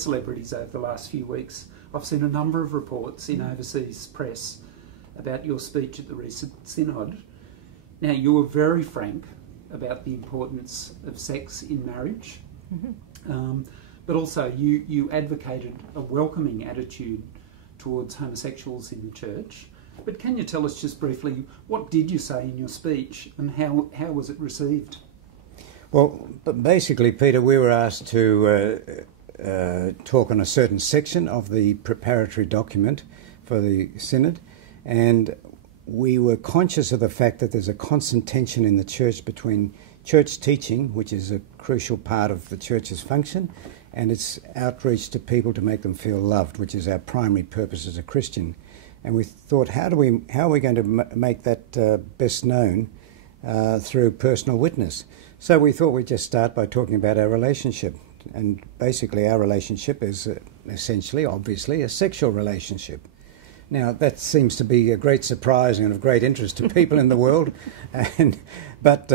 celebrities over the last few weeks. I've seen a number of reports in overseas press about your speech at the recent synod. Now, you were very frank about the importance of sex in marriage, but also you advocated a welcoming attitude towards homosexuals in the church. But can you tell us just briefly, what did you say in your speech and how was it received? Well, basically, Peter, we were asked to talk on a certain section of the preparatory document for the synod, and we were conscious of the fact that there's a constant tension in the church between church teaching, which is a crucial part of the church's function, and its outreach to people to make them feel loved, which is our primary purpose as a Christian. And we thought, how are we going to make that best known through personal witness? So we thought we'd just start by talking about our relationship. And basically our relationship is essentially, obviously, a sexual relationship. Now, that seems to be a great surprise and of great interest to people in the world. But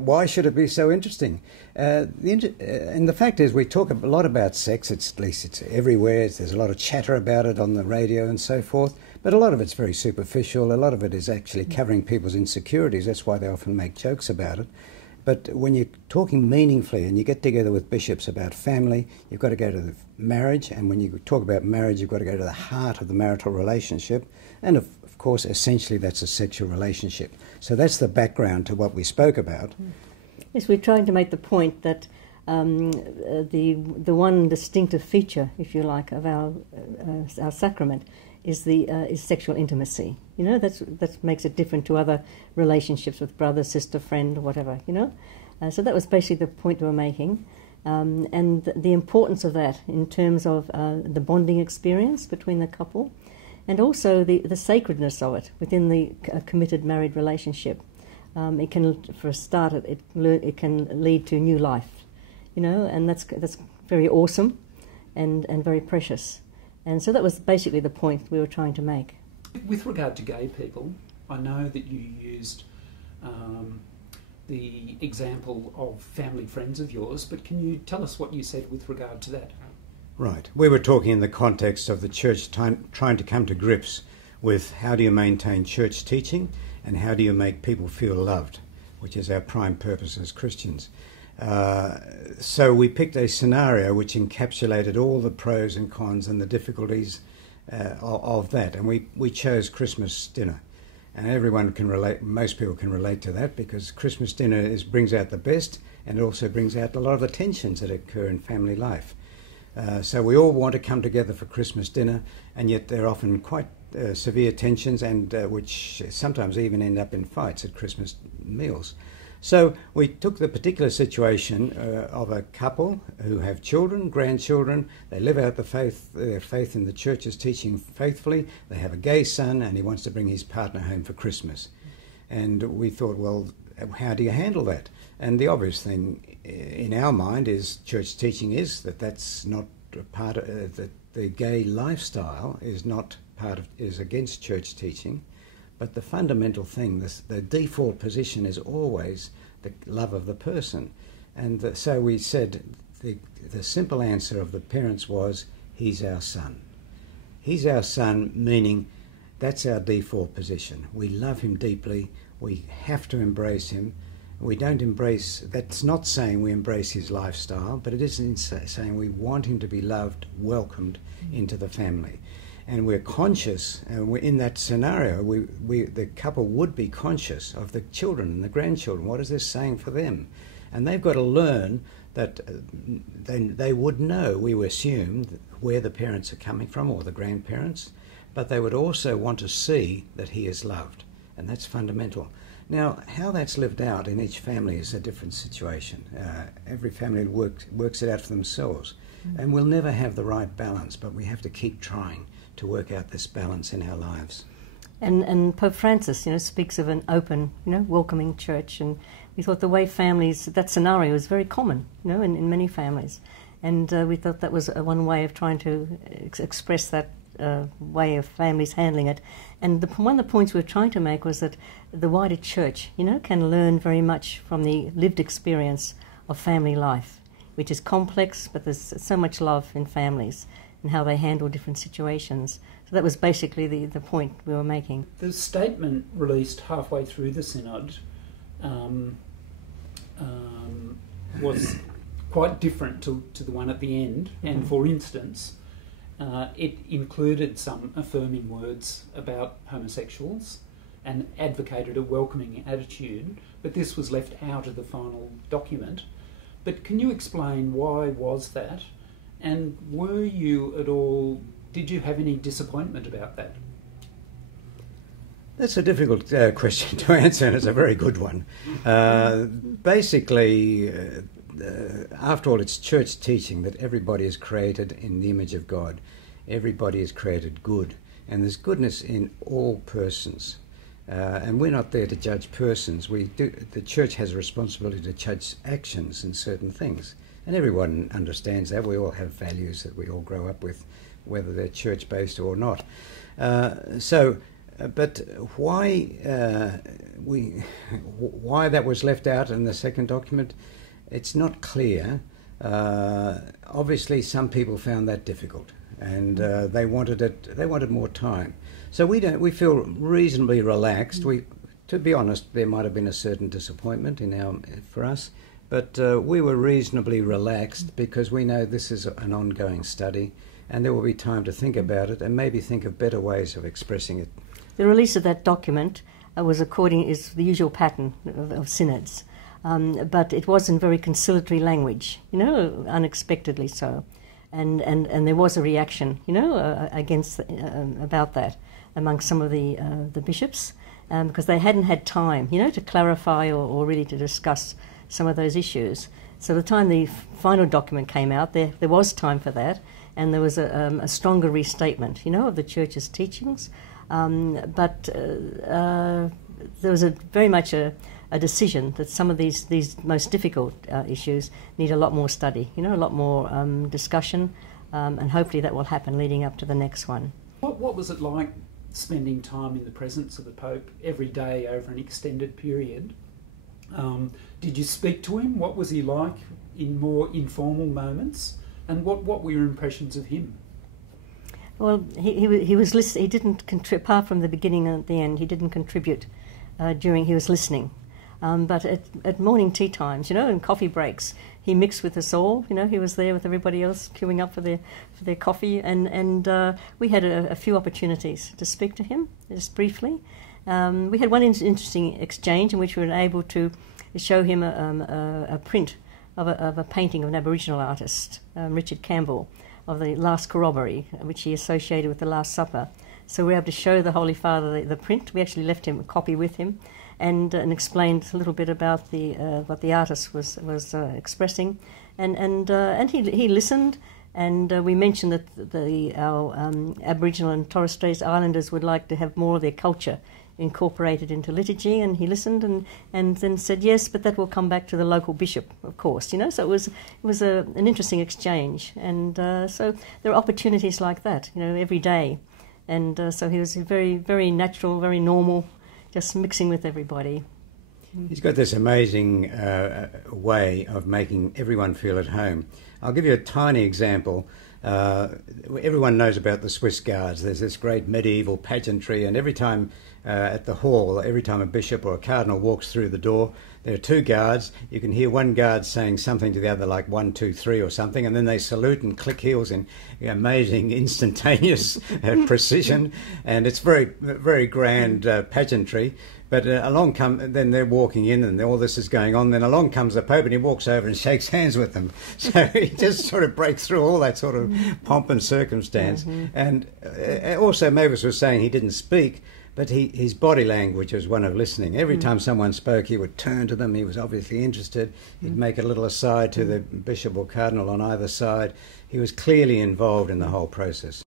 why should it be so interesting? And the fact is, we talk a lot about sex. At least it's everywhere. There's a lot of chatter about it on the radio and so forth. But a lot of it's very superficial. A lot of it is actually covering people's insecurities. That's why they often make jokes about it. But when you're talking meaningfully and you get together with bishops about family, you've got to go to the marriage. And when you talk about marriage, you've got to go to the heart of the marital relationship. And of course, essentially, that's a sexual relationship. So that's the background to what we spoke about. Yes, we're trying to make the point that the one distinctive feature, if you like, of our sacrament is sexual intimacy. You know, that makes it different to other relationships with brother, sister, friend, or whatever. You know, so that was basically the point we were making, and the importance of that in terms of the bonding experience between the couple, and also the sacredness of it within the committed married relationship. It can, for a start, it can lead to new life. You know, and that's very awesome, and very precious. And so that was basically the point we were trying to make. With regard to gay people, I know that you used the example of family friends of yours, but can you tell us what you said with regard to that? Right. We were talking in the context of the church trying to come to grips with how do you maintain church teaching and how do you make people feel loved, which is our prime purpose as Christians. So we picked a scenario which encapsulated all the pros and cons and the difficulties of that, and we chose Christmas dinner. And everyone can relate, most people can relate to that, because Christmas dinner brings out the best, and it also brings out a lot of the tensions that occur in family life. So we all want to come together for Christmas dinner, and yet there are often quite severe tensions, and which sometimes even end up in fights at Christmas meals. So we took the particular situation of a couple who have children, grandchildren. They live out their faith in the church's teaching faithfully. They have a gay son, and he wants to bring his partner home for Christmas. And we thought, well, how do you handle that? And the obvious thing in our mind is church teaching is that's not a part of that the gay lifestyle is against church teaching. But the fundamental thing, the default position is always the love of the person. And so we said the simple answer of the parents was, he's our son. He's our son, meaning that's our default position. We love him deeply. We have to embrace him. We don't embrace, that's not saying we embrace his lifestyle, but it is saying we want him to be loved, welcomed into the family. And we're conscious, and in that scenario, the couple would be conscious of the children and the grandchildren. What is this saying for them? And they've got to learn that they would know, we assume, where the parents are coming from, or the grandparents, but they would also want to see that he is loved, and that's fundamental. Now, how that's lived out in each family is a different situation. Every family works it out for themselves, and we'll never have the right balance, but we have to keep trying to work out this balance in our lives. And Pope Francis, speaks of an open, welcoming church, and we thought the way families, that scenario is very common, in many families, and we thought that was one way of trying to express that way of families handling it. And one of the points we were trying to make was that the wider church, can learn very much from the lived experience of family life. which is complex, but there's so much love in families and how they handle different situations. So that was basically the point we were making. The statement released halfway through the synod was quite different to the one at the end, and for instance, it included some affirming words about homosexuals and advocated a welcoming attitude, but this was left out of the final document. But can you explain why was that, and were you at all, did you have any disappointment about that? That's a difficult question to answer, and it's a very good one. Basically, after all, it's church teaching that everybody is created in the image of God. Everybody is created good, and there's goodness in all persons. And we're not there to judge persons. The church has a responsibility to judge actions and certain things. And everyone understands that. We all have values that we all grow up with, whether they're church-based or not. But why that was left out in the second document, it's not clear. Obviously, some people found that difficult, and they wanted more time. So we feel reasonably relaxed. To be honest, there might have been a certain disappointment for us, but we were reasonably relaxed because we know this is an ongoing study, and there will be time to think about it and maybe think of better ways of expressing it. The release of that document is the usual pattern of synods, but it was in very conciliatory language, unexpectedly so, and there was a reaction, against about that among some of the bishops, because they hadn't had time, to clarify or really to discuss some of those issues. So by the time the final document came out, there was time for that, and there was a stronger restatement, of the Church's teachings. But there was very much a decision that some of these most difficult issues need a lot more study, a lot more discussion, and hopefully that will happen leading up to the next one. What was it like spending time in the presence of the Pope every day over an extended period? Did you speak to him? What was he like in more informal moments? And what were your impressions of him? Well, he was listening. He didn't contribute, apart from the beginning and the end. He didn't contribute he was listening. But at morning tea times, and coffee breaks, he mixed with us all. He was there with everybody else queuing up for their coffee, and we had a few opportunities to speak to him just briefly. We had one interesting exchange in which we were able to show him a print of a painting of an Aboriginal artist, Richard Campbell, of the Last Corroboree, which he associated with the Last Supper. So we were able to show the Holy Father the print. We actually left him a copy with him, and explained a little bit about what the artist was expressing, and he listened. And we mentioned that our Aboriginal and Torres Strait Islanders would like to have more of their culture incorporated into liturgy, and he listened and then said yes, but that will come back to the local bishop, of course. So it was an interesting exchange, and so there are opportunities like that, every day, and so he was very, very natural, very normal, just mixing with everybody. He's got this amazing way of making everyone feel at home. I'll give you a tiny example. Everyone knows about the Swiss Guards. There's this great medieval pageantry, and every time at the hall, every time a bishop or a cardinal walks through the door, there are two guards. You can hear one guard saying something to the other, like 1, 2, 3 or something, and then they salute and click heels in amazing instantaneous precision, and it's very, very grand pageantry. But then they're walking in and all this is going on. Then along comes the Pope and he walks over and shakes hands with them. So he just sort of breaks through all that sort of pomp and circumstance. Mm-hmm. And also Mavis was saying he didn't speak, but his body language was one of listening. Every time someone spoke, he would turn to them. He was obviously interested. He'd make a little aside to the bishop or cardinal on either side. He was clearly involved in the whole process.